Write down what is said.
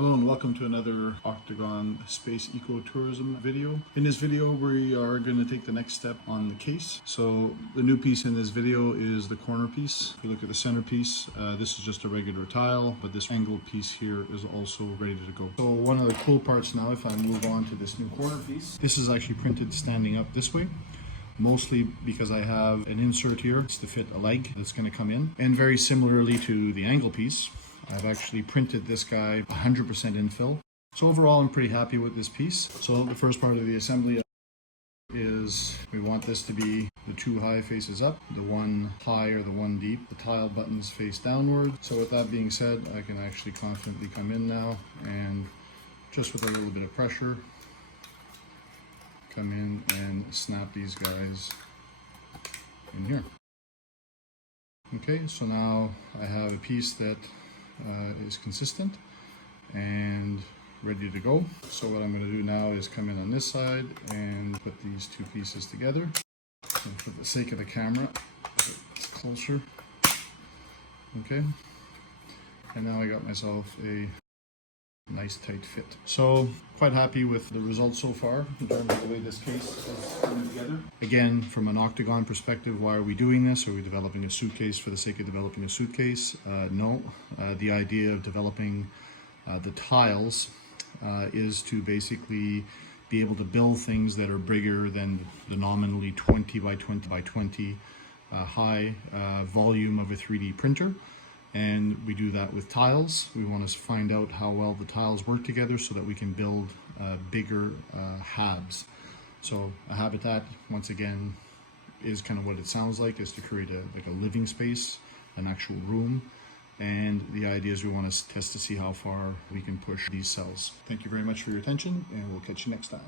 Hello and welcome to another Octagon Space Ecotourism video. In this video we are going to take the next step on the case. So the new piece in this video is the corner piece. If you look at the centerpiece, this is just a regular tile, but this angled piece here is also ready to go. So one of the cool parts now, if I move on to this new corner piece, this is actually printed standing up this way. Mostly because I have an insert here to fit a leg that's going to come in. And very similarly to the angle piece, I've actually printed this guy 100% infill. So overall, I'm pretty happy with this piece. So the first part of the assembly is we want this to be the two high faces up, the one high or the one deep, the tile buttons face downward. So with that being said, I can actually confidently come in now and just with a little bit of pressure, come in and snap these guys in here. Okay, so now I have a piece that is consistent and ready to go. So what I'm going to do now is come in on this side and put these two pieces together. And for the sake of the camera, it's closer. Okay, and now I got myself a nice tight fit. So quite happy with the results so far in terms of the way this case is coming together. Again, from an Octagon perspective, why are we doing this? Are we developing a suitcase for the sake of developing a suitcase? No. The idea of developing the tiles is to basically be able to build things that are bigger than the nominally 20 by 20 by 20 high volume of a 3D printer. And we do that with tiles. We want to find out how well the tiles work together so that we can build bigger Habs. So a habitat, once again, is kind of what it sounds like, is to create a living space, an actual room. And the idea is we want to test to see how far we can push these cells. Thank you very much for your attention, and we'll catch you next time.